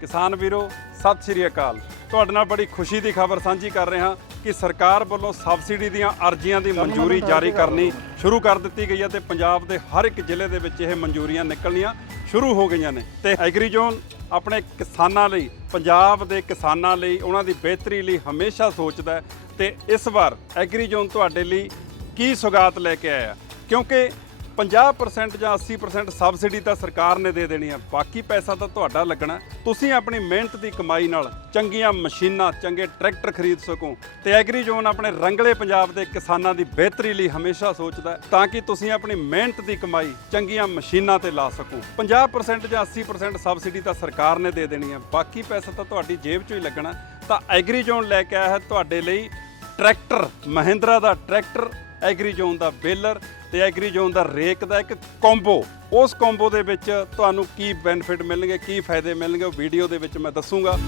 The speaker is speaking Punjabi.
ਕਿਸਾਨ ਵੀਰੋ ਸਤਿ ਸ਼੍ਰੀ ਅਕਾਲ। ਤੁਹਾਡੇ ਨਾਲ ਬੜੀ ਖੁਸ਼ੀ ਦੀ ਖਬਰ ਸਾਂਝੀ ਕਰ ਰਹੇ ਹਾਂ ਕਿ ਸਰਕਾਰ ਵੱਲੋਂ ਸਬਸਿਡੀ ਦੀਆਂ ਅਰਜ਼ੀਆਂ ਦੀ ਮਨਜ਼ੂਰੀ ਜਾਰੀ ਕਰਨੀ ਸ਼ੁਰੂ ਕਰ ਦਿੱਤੀ ਗਈ ਹੈ ਤੇ ਪੰਜਾਬ ਦੇ ਹਰ ਇੱਕ ਜ਼ਿਲ੍ਹੇ ਦੇ ਵਿੱਚ ਇਹ ਮਨਜ਼ੂਰੀਆਂ ਨਿਕਲਣੀਆਂ ਸ਼ੁਰੂ ਹੋ ਗਈਆਂ ਨੇ। ਤੇ ਐਗਰੀ ਜ਼ੋਨ ਆਪਣੇ ਕਿਸਾਨਾਂ ਲਈ ਪੰਜਾਬ ਦੇ ਕਿਸਾਨਾਂ ਲਈ ਉਹਨਾਂ ਦੀ ਬਿਹਤਰੀ ਲਈ ਹਮੇਸ਼ਾ ਸੋਚਦਾ ਹੈ। ਤੇ ਇਸ ਵਾਰ ਐਗਰੀ ਜ਼ੋਨ ਤੁਹਾਡੇ ਲਈ ਕੀ ਸੁਗਾਤ ਲੈ ਕੇ ਆਇਆ? ਕਿਉਂਕਿ 50% ਜਾਂ 80% ਸਬਸਿਡੀ ਤਾਂ ਸਰਕਾਰ ਨੇ ਦੇ ਦੇਣੀ ਹੈ ਬਾਕੀ ਪੈਸਾ ਤਾਂ ਤੁਹਾਡਾ ਲੱਗਣਾ। ਤੁਸੀਂ ਆਪਣੀ ਮਿਹਨਤ ਦੀ ਕਮਾਈ ਨਾਲ ਚੰਗੀਆਂ ਮਸ਼ੀਨਾਂ, ਚੰਗੇ ਟਰੈਕਟਰ ਖਰੀਦ ਸਕੋ ਤੇ ਐਗਰੀ ਜ਼ੋਨ ਆਪਣੇ ਰੰਗਲੇ ਪੰਜਾਬ ਦੇ ਕਿਸਾਨਾਂ ਦੀ ਬਿਹਤਰੀ ਲਈ ਹਮੇਸ਼ਾ ਸੋਚਦਾ ਤਾਂ ਕਿ ਤੁਸੀਂ ਆਪਣੀ ਮਿਹਨਤ ਦੀ ਕਮਾਈ ਚੰਗੀਆਂ ਮਸ਼ੀਨਾਂ ਤੇ ਲਾ ਸਕੋ। 50% ਜਾਂ 80% ਸਬਸਿਡੀ ਤਾਂ ਸਰਕਾਰ ਨੇ ਦੇ ਦੇਣੀ ਹੈ ਬਾਕੀ ਪੈਸਾ ਤਾਂ ਤੁਹਾਡੀ ਜੇਬ 'ਚੋਂ ਹੀ ਲੱਗਣਾ। ਤਾਂ ਐਗਰੀ ਜ਼ੋਨ ਲੈ ਕੇ ਆਇਆ ਹੈ ਤੁਹਾਡੇ ਲਈ ਟਰੈਕਟਰ, ਮਹਿੰਦਰਾ ਦਾ ਟਰੈਕਟਰ, ਐਗਰੀ ਜ਼ੋਨ ਦਾ ਬੇਲਰ ਤੇ ਐਗਰੀ ਜ਼ੋਨ ਦਾ ਰੇਕ ਦਾ ਇੱਕ ਕੰਬੋ ਉਸ ਕੰਬੋ ਦੇ ਵਿੱਚ ਤੁਹਾਨੂੰ ਕੀ ਬੈਨੀਫਿਟ ਮਿਲਣਗੇ, ਕੀ ਫਾਇਦੇ ਮਿਲਣਗੇ, ਉਹ ਵੀਡੀਓ ਦੇ ਵਿੱਚ ਮੈਂ ਦੱਸੂਗਾ।